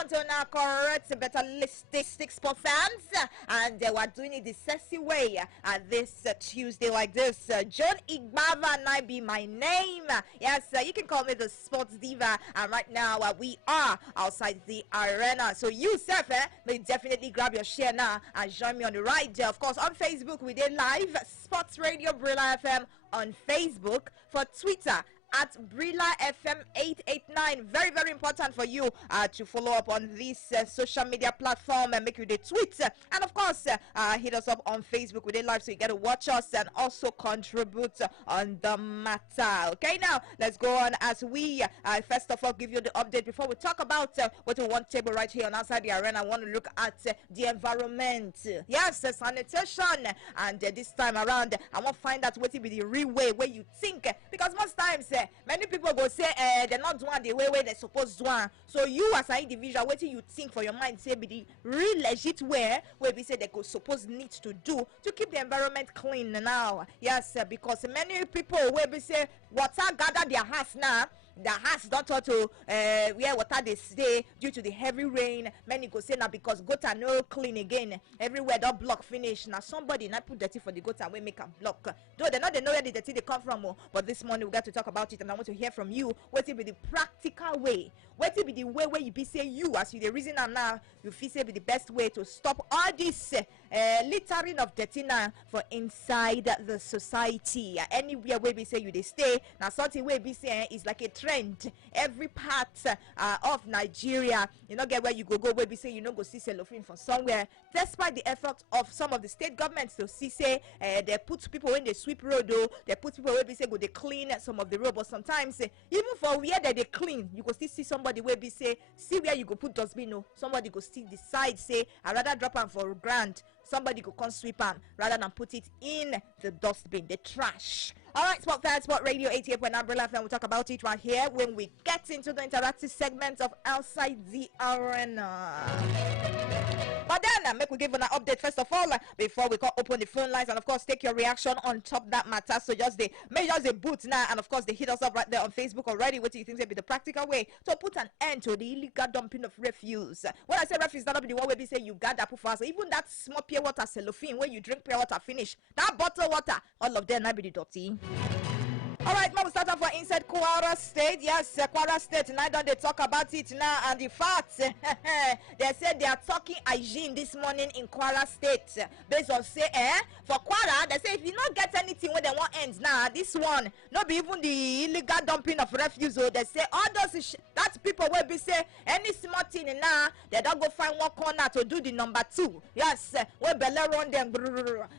want to now correct better listic sport fans, and we're doing it the sexy way this Tuesday like this. John Igbava and I be my name. Yes, you can call me the sports diva, and right now we are outside the arena. So you, Seth, may definitely grab your share now and join me on the ride. Of course, on Facebook, we did live Sports Radio Brilla FM on Facebook. For Twitter, at Brilla FM 889. Very, very important for you to follow up on this social media platform and make you the tweet. And of course, hit us up on Facebook with a live so you get to watch us and also contribute on the matter. Okay, now let's go on as we first of all give you the update before we talk about what we want table right here on outside the arena. I want to look at the environment. Yes, sanitation. And this time around, I want to find out what will be the real way where you think, because most times many people go say they're not doing the way they're supposed to do. So you as an individual, what do you think for your mind say be the real legit way where we say they could suppose need to do to keep the environment clean now? Yes, because many people where we say water gather their house now. The house don't talk to where water they stay due to the heavy rain. Many go say now because gutter no clean again. Everywhere don't block finish. Now somebody not put dirty for the gutter we make a block. Though they know where the dirty they come from. But this morning we got to talk about it, and I want to hear from you. What will be the practical way? What will be the way where you be say you as you the reason and now you feel say be the best way to stop all this littering of dirty now for inside the society. Anywhere where we say you they stay now something where we say is like a trend. Every part of Nigeria, you know, get where you go where we say you know go see cellophane from somewhere. Despite the effort of some of the state governments to see say they put people when they sweep road, though they put people where we say go they clean some of the road, but sometimes even for where they clean, you go still see somebody where we say see where you go put dustbin. No, somebody go still decide say I rather drop them for grant. Somebody go come sweep them rather than put it in the dustbin, the trash. All right, Sport Fans, Sport Radio 88.9 Brilla FM. We'll talk about it right here when we get into the interactive segment of Outside the Arena. But then, make we give an update first of all before we can open the phone lines and of course take your reaction on top that matter. So just the boot now, and of course they hit us up right there on Facebook already. What do you think will be the practical way to put an end to the illegal dumping of refuse? When I say refuse, that'll be the one where we say you got that put for us. Even that small pure water cellophane where you drink pure water finish, that bottled water, all of them might be the dirty. All right, now we start off for inside Kwara State. Yes, Kwara State. Now don't they talk about it now? And the fact they said they are talking hygiene this morning in Kwara State. Based on say, for Kwara, they say if you not get anything when they want ends now, this one, not be even the illegal dumping of refuse. So they say all those that's people will be say any small thing now, they don't go find one corner to do the number two. Yes, where Bella run them.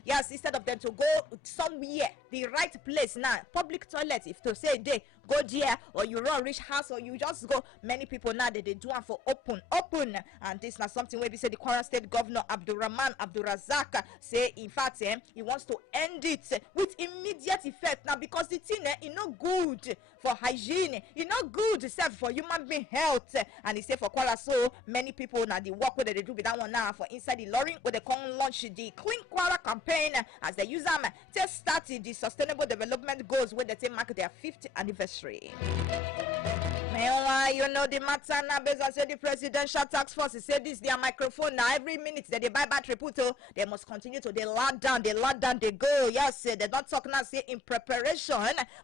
Yes, instead of them to go somewhere, the right place now, public toilet, if to say they go there or you run reach house or you just go, many people now they do one for open, and this not something where we say the Kwara State Governor Abdurrahman Abdurazak say in fact he wants to end it with immediate effect now, because the thing is not good for hygiene, it's not good except for human being health. And he say for Kwara, so many people now the work where they do with that one now for inside the lorry where they come launch the Clean Kwara campaign as they use them to start the sustainable development goals where they take mark their 5th anniversary. Meanwhile, you know the matter now based on say the presidential task force said this their microphone now every minute that they buy battery put they must continue to they lock down they go. Yes, they don't talk now say in preparation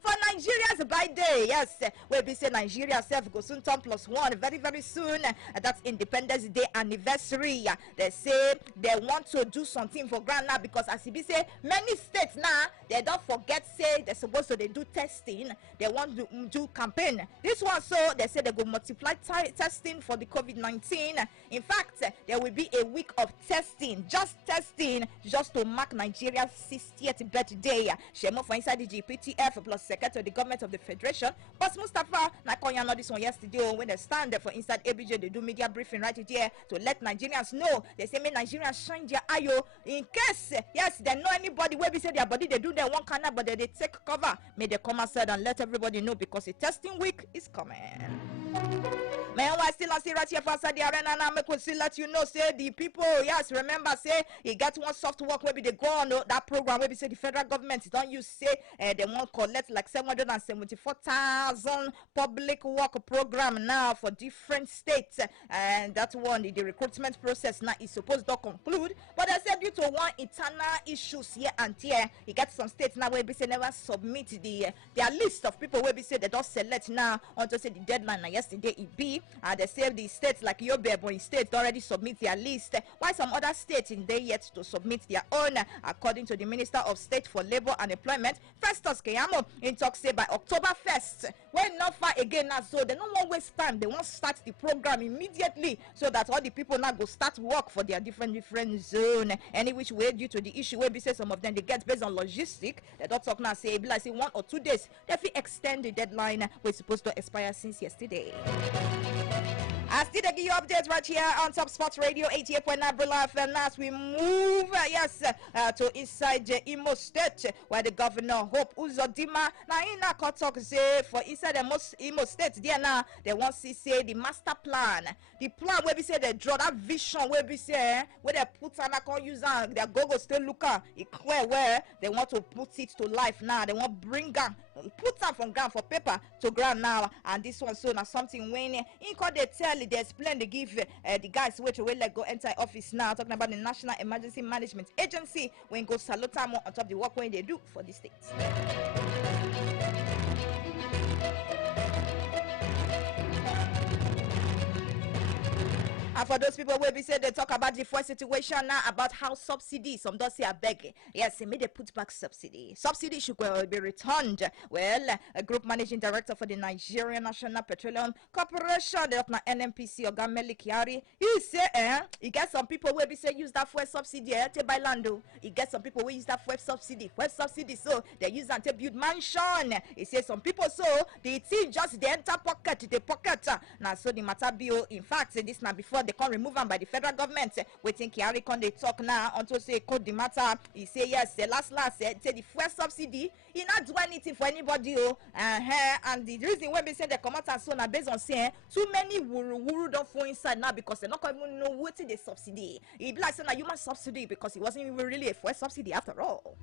for Nigeria's by day. Yes, we be say Nigeria self go soon turn +1 very very soon. That's Independence Day anniversary. They say they want to do something for grand now, because as be say many states now they don't forget say they're supposed to they do testing. They want to do campaign. This one so they say they go multiply testing for the COVID-19. In fact, there will be a week of testing just to mark Nigeria's 60th birthday. Shemo for inside the GPTF plus Secretary of the Government of the Federation. But Mustafa Nakoya know this one yesterday when they stand there for inside ABJ, they do media briefing right here to let Nigerians know. They say may Nigerians shine their eye in case yes they know anybody where we say their body they do their one kind of but they take cover. May they come outside and let everybody know, because the testing week is coming. Man, I still see right here for outside the arena now. Make we still let you know, say the people, yes, remember, say you get one soft work maybe they go on that program, maybe say the federal government don't use say they won't collect like 774,000 public work program now for different states, and that one the recruitment process now is supposed to conclude, but I said due to one internal issues here and here, you get some states now where we say never submit their list of people where we say they don't select now until say the deadline now yesterday it be, and they say the states like Yobe Ebonyi state already submit their list, while some other states in there yet to submit their own, according to the Minister of State for Labor and Employment, Festus Keyamo, in talk say by October 1st, when not far again now, so they don't want waste time, they want to start the program immediately so that all the people now go start work for their different zone, any which way due to the issue where we say some of them they get based on logistic, they don't talk now say like say 1 or 2 days, they feel extend the deadline was supposed to expire since yesterday. I still give you updates right here on Top Sports Radio 88.9 Brilla FM. As we move, to inside Imo State, where the governor Hope Uzodinma now in a talk say for inside the Imo State there now they want to say the master plan, the plan where we say they draw that vision where we say where they put an account user their Google still looker it clear where they want to put it to life now. They want bring down. Put them from ground for paper to ground now, and this one so now something when in court they tell they explain they give the guys which will let go enter office now, talking about the National Emergency Management Agency when go salute on top of the work when they do for the states. And for those people where we say they talk about the first situation now about how subsidy, some don't say are begging. Yes, may they put back subsidy. Subsidy should be returned. Well, a group managing director for the Nigerian National Petroleum Corporation, the NNPC, Ogameli Kiari, he say, you get some people where we say use that fuel subsidy to buy land. You get some people who use that fuel subsidy, so they use that to build mansion. He says some people so the thing just they enter pocket, now so the matter bill. In fact, this now before they can't remove them by the federal government. We think Kiari can they talk now until say code the matter. He say yes, last say the fuel subsidy, he not do anything for anybody. And the reason why we say they come out and so now based on saying too many wuru don't fall inside now because they not even know what is the subsidy. He be like saying a human subsidy because it wasn't even really a fuel subsidy after all.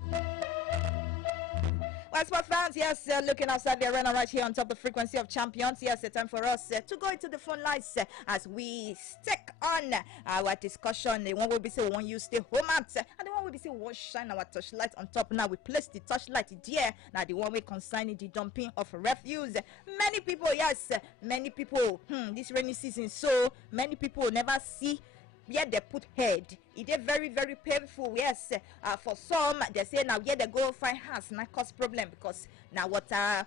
Well, sport fans, yes, looking outside the arena right here on top of the frequency of champions. Yes, it's time for us to go into the phone lines as we stick on our discussion. The one will be say one you stay home at, and the one will be say one shine our touchlight on top. Now we place the touchlight there. Now the one we consign the dumping of refuse. Many people, yes, many people. This rainy season, so many people never see where they put head. It is very, very painful. Yes, for some they say now where they go find house not cause problem because now water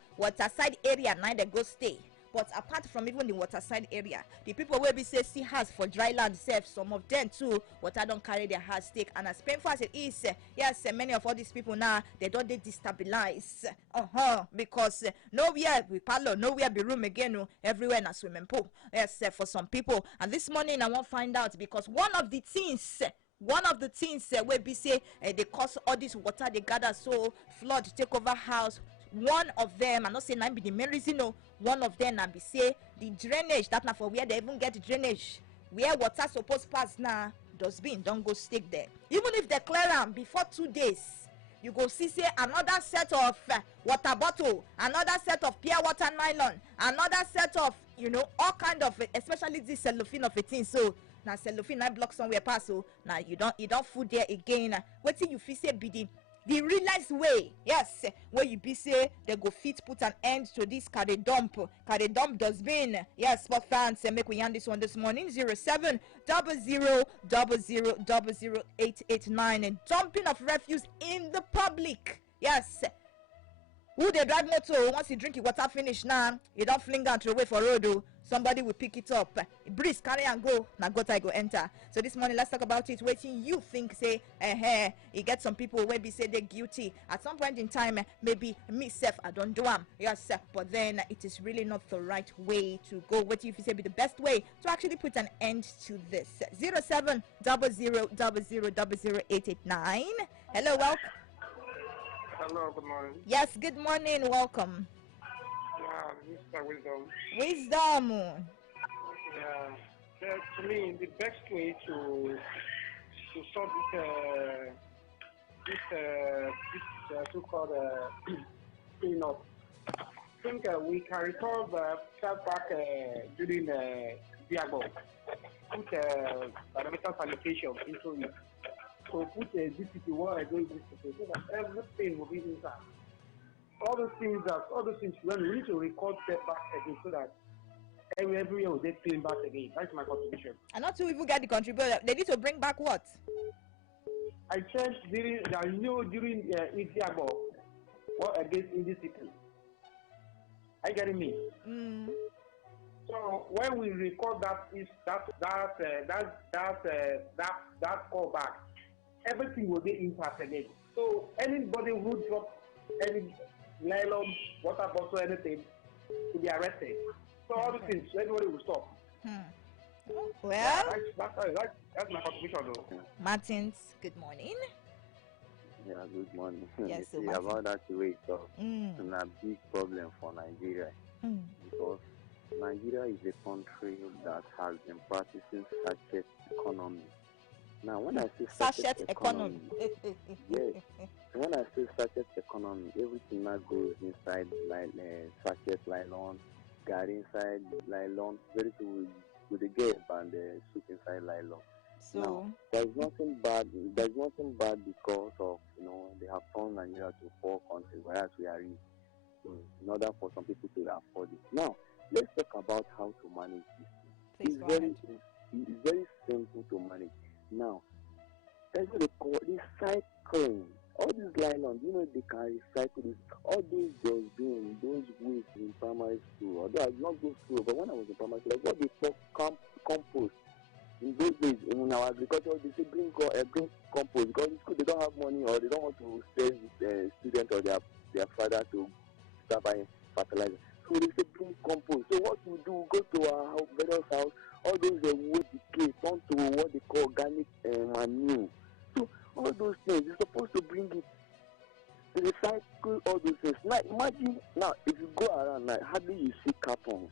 side area now they go stay. But apart from even the waterside area, the people will be say see house for dry land self, some of them too, water don't carry their house take. And as painful as it is, yes, many of all these people now, they don't they destabilize. Because nowhere we parlor, nowhere be room again, everywhere in a swimming pool. Yes, for some people. And this morning I won't find out because one of the things where we say they cause all this water they gather so flood take over house. One of them, I'm not saying I be the main reason, no. One of them, I be say the drainage. That now for where they even get the drainage, where water supposed pass now, dustbin don't go stick there. Even if they clear them before 2 days, you go see say another set of water bottle, another set of pure water nylon, another set of all kind of, especially this cellophane of a thing. So now cellophane I block somewhere pass. So now you don't food there again. What till you feel say be the realized way, yes, where you be say they go fit put an end to this carry dump dustbin. Yes, sport fans, make we hand this one this morning 0700 889 and dumping of refuse in the public. Yes. Who they drive motor once you drink your water finish now, you don't fling and throw away for road. Somebody will pick it up. Breeze carry and go. Now gutter go enter. So this morning let's talk about it. Waiting you think say you get some people where be say they're guilty. At some point in time, maybe me self I don't do them. Yes, but then it is really not the right way to go. What if you say be the best way to actually put an end to this? 0700 889. Hello, welcome. Hello, good morning. Yes, good morning, welcome. Yeah, Mr. Wisdom. Wisdom. To me, the best way to solve this so-called cleanup. I think we can resolve start back during Diago, put environmental sanitation into it. So put a DCP, what I do is DCP, so that everything will be inside. All those things, when we need to record that back again so that every year they clean back again. That's my contribution. And not to even get the contribution, they need to bring back what? I said during Isiago, what against indiscipline. Are you getting me? Mm. So when we record that callback, everything will be impact again. So anybody who drops any nylon, water bottle, anything, to be arrested. So all the things, everybody will stop. Well, that's my contribution, though. Martins, good morning. Yeah, good morning. Yes, you see, Martin. about that way, so it's a big problem for Nigeria because Nigeria is a country that has been practicing sachet economy. Now, when I say sachet economy, yes, when I say sachet economy, everything that goes inside sachet nylon, gari inside nylon, very soon with the gap and the soup inside nylon. So now, there's nothing bad. There's nothing bad because of they have turned Nigeria to poor country, whereas we are rich. In order for some people to afford it. Now, let's talk about how to manage this. Please It's very simple to manage. Now, that's what they call recycling. All these nylon, they can recycle this. All those just doing those waste in primary school. Although I did not go to school, but when I was in primary school, that's what they call compost. In those days, in our agriculture, they say bring compost because in school they don't have money or they don't want to send the student or their father to start buying fertilizer. So they say bring compost. So what we do, go to our various house, all those waste decay turn to what they call organic manure. So all those things, you're supposed to bring it to recycle all those things. Now imagine, if you go around now, hardly you see cartons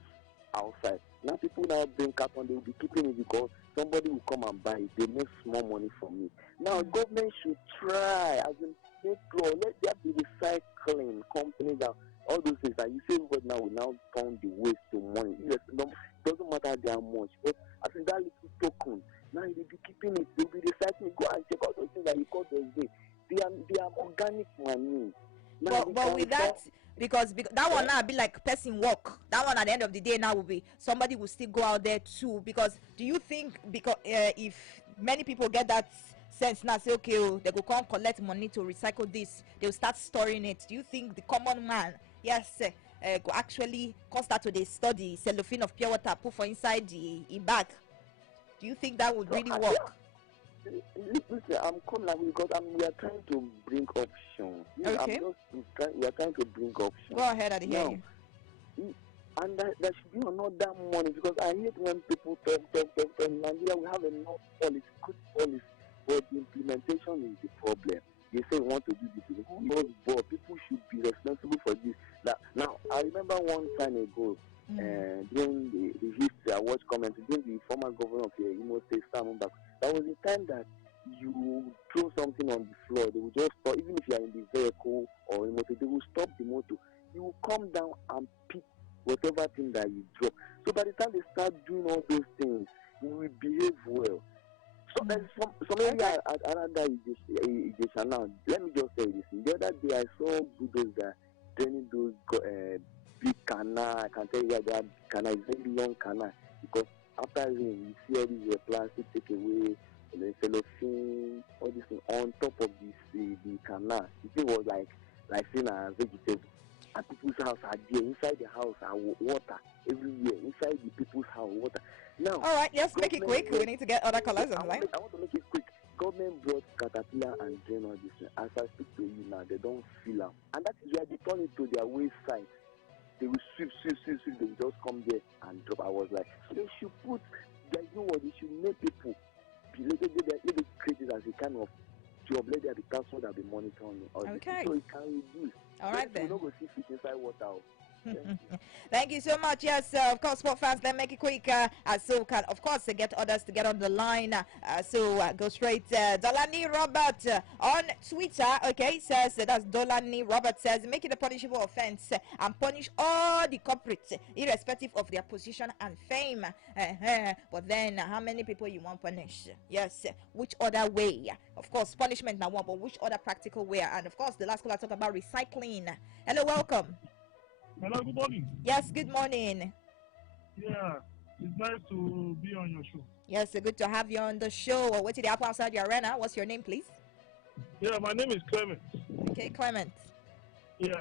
outside. Now people now bring carton, they will be keeping it because somebody will come and buy it. They make small money from it. Now government should try, as in make law, let there be recycling companies that all those things that you say what now will now turn the waste to money. Yes, it doesn't matter how much, but I think that little token, now they'll be keeping it, they'll be recycling. Go and check out those things that you call those days. They are organic money. But with that, because that one now be like person work. That one at the end of the day now will be somebody will still go out there too. Because do you think if many people get that sense now, say okay, they go come collect money to recycle this, they'll start storing it. Do you think the common man, go actually start to study cellophane of pure water put for inside the bag? Do you think that would really work? Listen, I'm coming because we are trying to bring options. Okay. We are trying to bring options. Go ahead, I hear you. And there should be another money because I hate when people talk. In Nigeria, we have enough policy, good policy, but the implementation is the problem. They say we want to do this. Who knows what? People should be responsible for this. Now, I remember one time ago, during the history, I watched comments during the former governor of Imo State, Sam Mbaka. That was the time that you throw something on the floor, they will just stop, even if you are in the vehicle or in motor, they will stop the motor. You will come down and pick whatever thing that you drop. So by the time they start doing all those things, you will behave well. So there's some area around that Ijesha now. Let me just say this. The other day I saw bulldozers draining those big canal. I can tell you that canal is very long canal because after rain, you see all these plastic take away, the cellophane, all this thing on top of the canal. The thing was like saying a vegetable. And people's house are there. Inside the house are water everywhere. Inside the people's house, water. Now, all right, let's make it quick. We need to get other colours on line. I want to make it quick. Government brought caterpillar and drain all this thing. As I speak to you now, they don't feel them. And that is where they turn it to their waste site. They will sweep. They will just come there and drop. I was like, so they should put, they should make people, let me create it as a kind of job. Let there be council that be monitoring all this, so it can reduce. All right then. You don't go see fish inside water. Thank you so much. Yes, of course, sport fans, let's make it quick. So can, of course, get others to get on the line. Go straight. Dolani Robert on Twitter, okay, says that's Dolani Robert says, make it a punishable offense and punish all the culprits, irrespective of their position and fame. But then, how many people you want punish? Yes, which other way? Of course, punishment now one, but which other practical way? And of course, the last call I talk about recycling. Hello, welcome. Hello, good morning. Yes, good morning. Yeah, it's nice to be on your show. Yes, good to have you on the show. What's the apple outside the arena? What's your name, please? Yeah, my name is Clement. Okay, Clement. Yeah.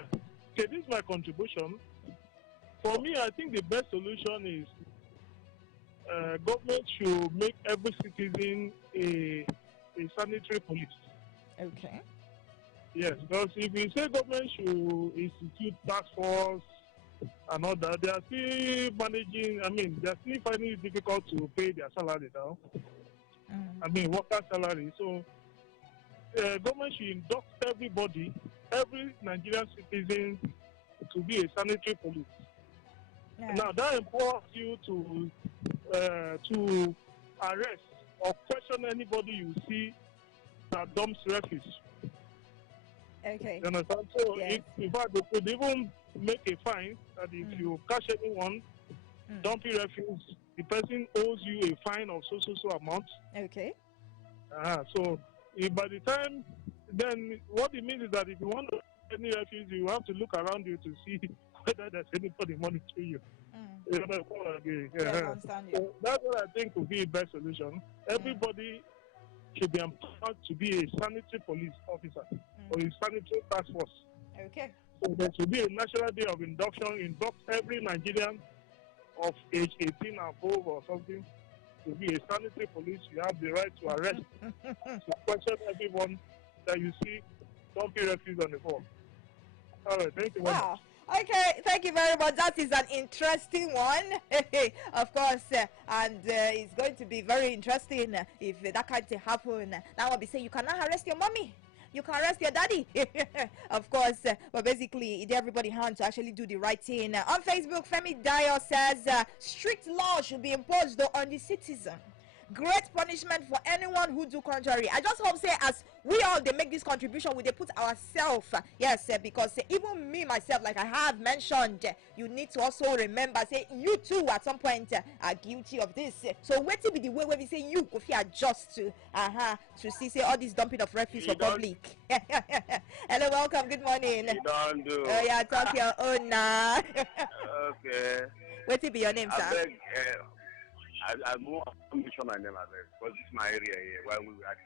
Okay, this is my contribution. For me, I think the best solution is government should make every citizen a sanitary police. Okay. Yes, because if you say government should institute task force and all that, they are still managing, they are still finding it difficult to pay their salary now. Worker salary. So, government should induct everybody, every Nigerian citizen to be a sanitary police. Yeah. Now, that empowers you to arrest or question anybody you see that dumps refuse. Okay. You understand? So, yes. In fact, they could even make a fine that if you catch anyone dumping refuse, the person owes you a fine of so amount. Okay. So, by the time, then what it means is that if you want to any refuse, you have to look around you to see whether there's anybody monitoring you. You understand? Yeah, I understand you. So that's what I think would be the best solution. Everybody should be empowered to be a sanitary police officer or a sanitary task force. Okay. So there should be a national day of induction. Induct every Nigerian of age 18 and above or something to be a sanitary police. You have the right to arrest, to question everyone that you see dumping refuse on the floor. All right, thank you very much. Okay, thank you very much. That is an interesting one, of course, and it's going to be very interesting if that kind of happen. Now I'll be saying you cannot arrest your mommy. You can arrest your daddy. Of course, but basically, it's everybody hand to actually do the right thing. On Facebook, Femi Dio says, strict law should be imposed on the citizen. Great punishment for anyone who do contrary. I just hope say as we all they make this contribution, we they put ourselves, yes, because even me myself, like I have mentioned, you need to also remember say you too at some point are guilty of this. So wait till be the way where we say you if you adjust to see say all this dumping of refuse for public. Hello, welcome, good morning. You don't do. Oh yeah, talk your own now. Okay. What will be your name, sir? Beg, I won't mention my name because it's my area here where we are.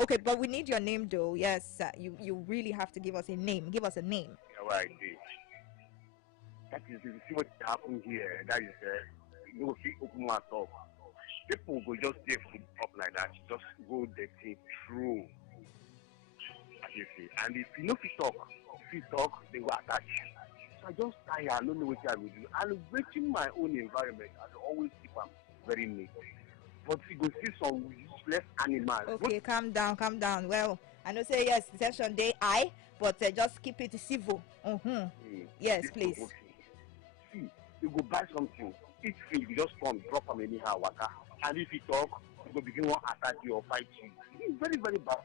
Okay, but we need your name though. Yes, you really have to give us a name. Give us a name. Yeah, what I did. That is, you see what happened here. That is, you know, if you open my talk, people go just stay food up like that. Just go dirty through. As you see, and if you know if you talk, they will attack you. So I just tired. I don't know what I will do. And waiting my own environment, I always keep them very neat. But you go see some useless animals. Okay, calm down. Well, I know say yes, session day but just keep it civil. Yes, please. Okay. See, you go buy something. Eat food, you just come, drop them anyhow, waka. And if you talk, you go begin to attack you or fight you. It's very, very bad.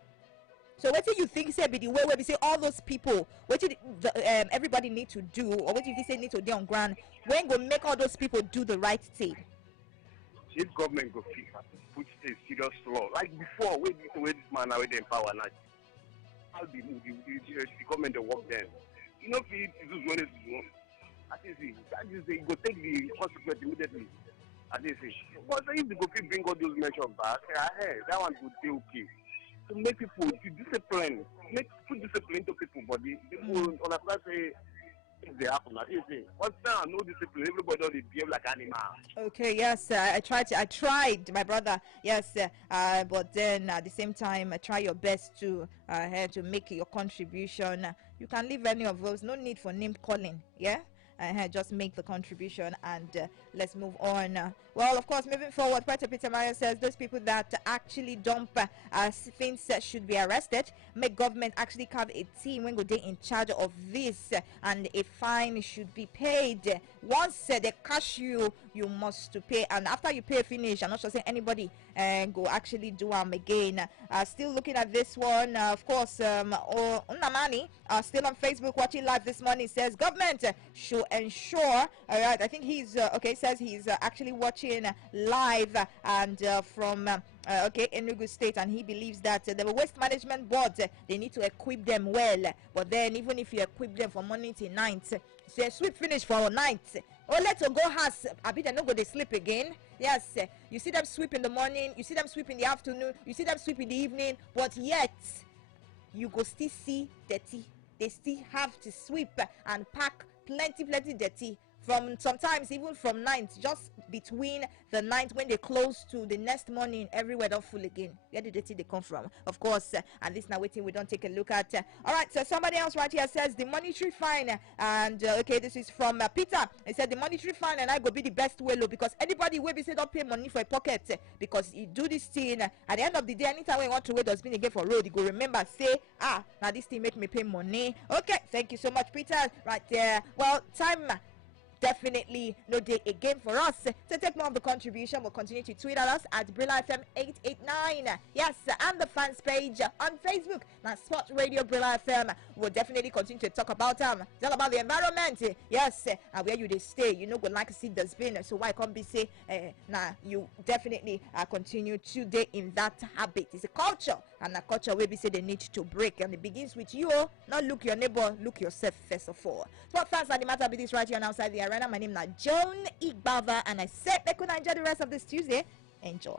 So what do you think say be the way where we say all those people, what did everybody need to do, or what do you say need to do on ground? When go make all those people do the right thing? If government go fix put a serious law like before, where this man now they empower now. How the government they work then? You know, if this is when it's wrong. I think that is they go take the consequence immediately. I think but if they go bring all those measures back, that one would be okay. To make people to discipline, put discipline to people, but people understand say if they happen, I think what's now no discipline, everybody don't behave like animals. Okay, yes, I tried, my brother, yes, but then at the same time, try your best to make your contribution. You can leave any of those, no need for name calling, yeah. Just make the contribution and let's move on. Well, of course, moving forward, Puerto Peter Mario says those people that actually dump things should be arrested. Make government actually have a team when they in charge of this, and a fine should be paid. Once they catch you, you must to pay, and after you pay finish, I'm not sure say anybody go actually do again. Still looking at this one, of course. Unamani still on Facebook watching live this morning says government should ensure. All right, I think he's okay. Says he's actually watching live and from Enugu State, and he believes that the waste management board they need to equip them well. But then even if you equip them from morning till night, so sweep finish for night. Oh, let's go house. I bet they not go to sleep again. Yes, you see them sweep in the morning, you see them sweep in the afternoon, you see them sweep in the evening, but yet you go still see dirty. They still have to sweep and pack plenty dirty from sometimes even from night, just between the night when they close to the next morning, everywhere don't full again. Where the dirty they come from, of course. And this now waiting, we don't take a look at. All right, so somebody else right here says the monetary fine, and okay, this is from Peter. He said the monetary fine and I go be the best way low, because anybody will be say don't pay money for a pocket, because you do this thing at the end of the day. Anytime we want to wait dustbin again for road, you go remember say now this thing make me pay money. Okay, thank you so much, Peter. Right there. Well, time definitely no day again for us to take more of the contribution. We'll continue to tweet at us at Brilla FM 889. Yes, and the fans page on Facebook. Now, Sports Radio Brilla FM will definitely continue to talk about it's all about the environment. Yes, where you they stay. You know, would like to see the spin. So why can't be say now you definitely continue today in that habit. It's a culture, and a culture where we say they need to break, and it begins with you. Not look your neighbor, look yourself first of all. Sport fans are the matter with this right here and outside the arena. My name is Joan Igbava, and I said they could enjoy the rest of this Tuesday. Enjoy.